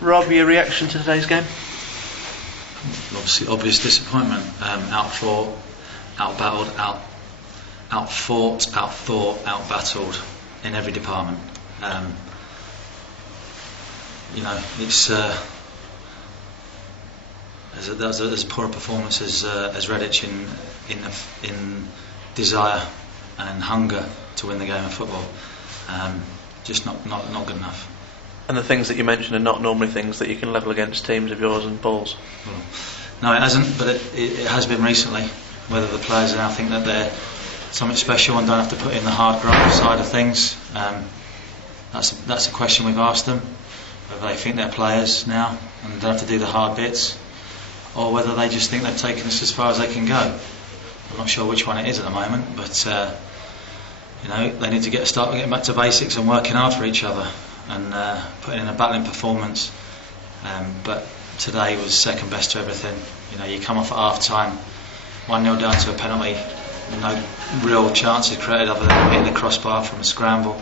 Rob, your reaction to today's game? Obviously, obvious disappointment. Outfought, outbattled, outfought, outthought, outbattled in every department. It's as poor a performance as Redditch in desire and hunger to win the game of football. Just not good enough. And the things that you mentioned are not normally things that you can level against teams of yours and Paul's? Well, no, it hasn't, but it has been recently. Whether the players now think that they're something special and don't have to put in the hard graft side of things, that's a question we've asked them. Whether they think they're players now and don't have to do the hard bits, or whether they just think they've taken us as far as they can go. I'm not sure which one it is at the moment, but they need to start getting back to basics and working hard for each other and putting in a battling performance. But today was second best to everything. You come off at half time, 1-0 down to a penalty, no real chances created other than hitting the crossbar from a scramble.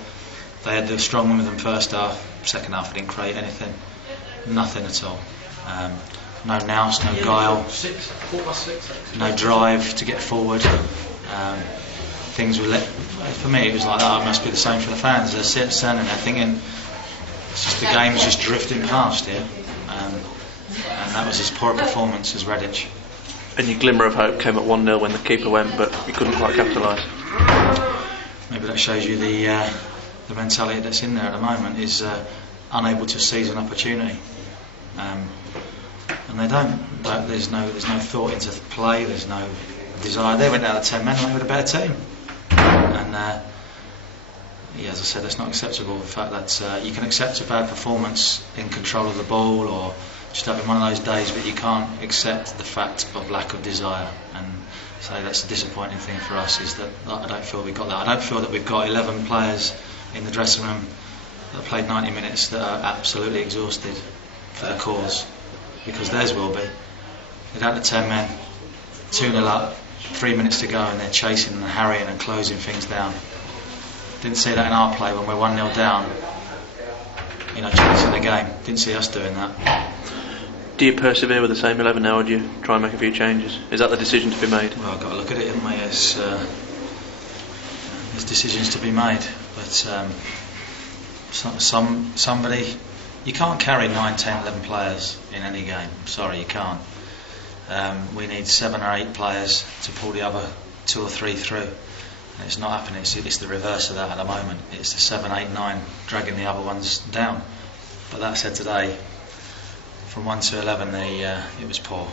They had the strong one with them first half. Second half, they didn't create anything, nothing at all. No nous, no guile, no drive to get forward. Things were for me, it was like that. It must be the same for the fans. They're standing there thinking it's just the game's just drifting past here, and that was as poor a performance as Redditch. And your glimmer of hope came at 1-0 when the keeper went, but you couldn't quite capitalise. Maybe that shows you the mentality that's in there at the moment is unable to seize an opportunity, and they don't. There's no thought into play. There's no desire. They went down to 10 men and they were a better team, and as I said, that's not acceptable. The fact that you can accept a bad performance in control of the ball or just having one of those days, but you can't accept the fact of lack of desire. And so that's the disappointing thing for us, is that I don't feel we got that. I don't feel that we've got 11 players in the dressing room that played 90 minutes that are absolutely exhausted for the cause, because theirs will be. They're down to 10 men, 2-0 up, 3 minutes to go, and they're chasing and harrying and closing things down. Didn't see that in our play when we're 1-0 down, chasing the game. Didn't see us doing that. Do you persevere with the same 11 now, or do you try and make a few changes? Is that the decision to be made? Well, I've got to look at it, haven't we? There's decisions to be made, but somebody, you can't carry 9, 10, 11 players in any game. Sorry, you can't. We need 7 or 8 players to pull the other 2 or 3 through, and it's not happening. It's the reverse of that at the moment. It's the 7, 8, 9 dragging the other ones down. But that said, today, from 1 to 11, it was poor.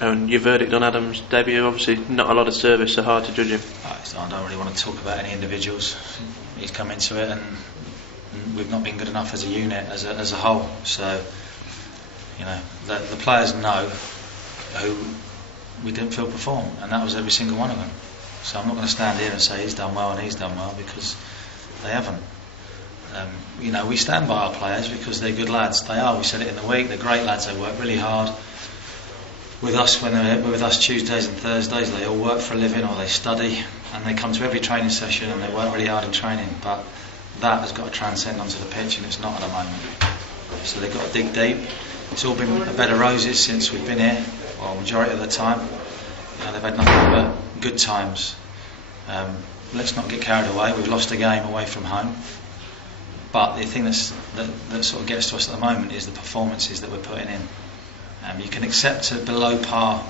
And your verdict on Adam's debut, obviously not a lot of service, so hard to judge him. I don't really want to talk about any individuals. He's come into it and we've not been good enough as a unit, as a whole. So, the players know who we didn't feel perform, and that was every single one of them. So I'm not going to stand here and say he's done well and he's done well, because they haven't. We stand by our players because they're good lads. They are. We said it in the week. They're great lads. They work really hard with us. When they're with us Tuesdays and Thursdays, they all work for a living or they study, and they come to every training session and they work really hard in training. But that has got to transcend onto the pitch, and it's not at the moment. So they've got to dig deep. It's all been a bed of roses since we've been here, well, majority of the time. They've had nothing but good times. Let's not get carried away. We've lost a game away from home. But the thing that sort of gets to us at the moment is the performances that we're putting in. You can accept a below par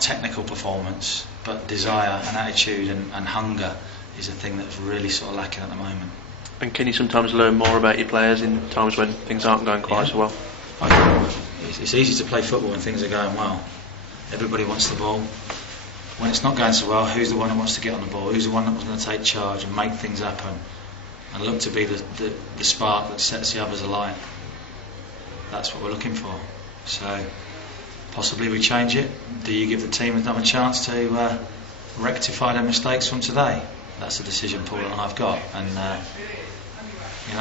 technical performance, but desire and attitude and hunger is a thing that's really sort of lacking at the moment. And can you sometimes learn more about your players in times when things aren't going quite so well? It's easy to play football when things are going well. Everybody wants the ball. When it's not going so well, who's the one that wants to get on the ball? Who's the one that's going to take charge and make things happen and look to be the spark that sets the others alight? That's what we're looking for. So possibly we change it. Do you give the team another chance to rectify their mistakes from today? That's a decision Paul and I've got, and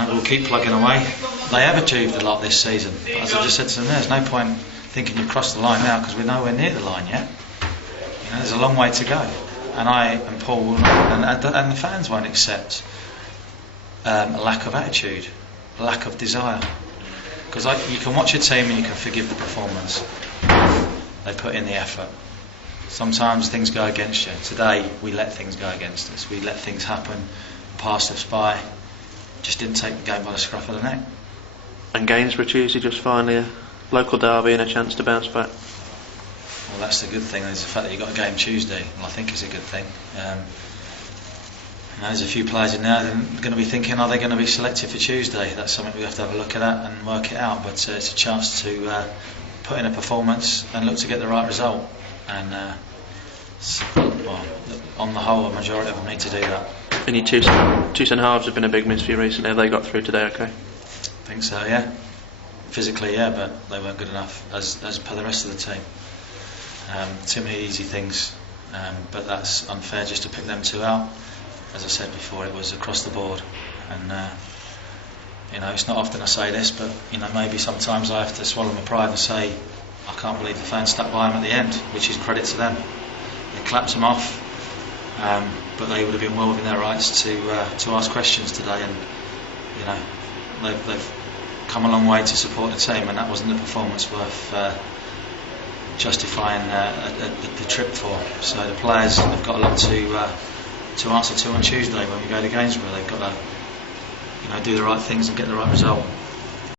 we'll keep plugging away. They have achieved a lot this season, but as I just said to them, there's no point thinking you've crossed the line now, because we're nowhere near the line yet. There's a long way to go, and I and Paul will not, and the fans won't accept a lack of attitude, a lack of desire. because you can watch a team and you can forgive the performance. They put in the effort. Sometimes things go against you. Today we let things go against us. We let things happen, passed us by. Just didn't take the game by the scruff of the neck. And Gainsborough Tuesday, just finally a local derby and a chance to bounce back. Well, that's the good thing, is the fact that you've got a game Tuesday. Well, I think it's a good thing. There's a few players in there that are going to be thinking, are they going to be selected for Tuesday? That's something we have to have a look at that and work it out. But it's a chance to put in a performance and look to get the right result. And well, on the whole, a majority of them need to do that. And your two centre halves have been a big miss for you recently. Have they got through today okay? I think so, yeah. Physically, yeah, but they weren't good enough as per the rest of the team. Too many easy things, but that's unfair just to pick them two out. As I said before, it was across the board, and it's not often I say this, but maybe sometimes I have to swallow my pride and say I can't believe the fans stuck by them at the end, which is credit to them. They clapped them off, but they would have been well within their rights to ask questions today, and they've come a long way to support the team, and that wasn't a performance worth justifying the trip for. So the players have got a lot to answer to on Tuesday when we go to Gainsborough. They've got to do the right things and get the right result.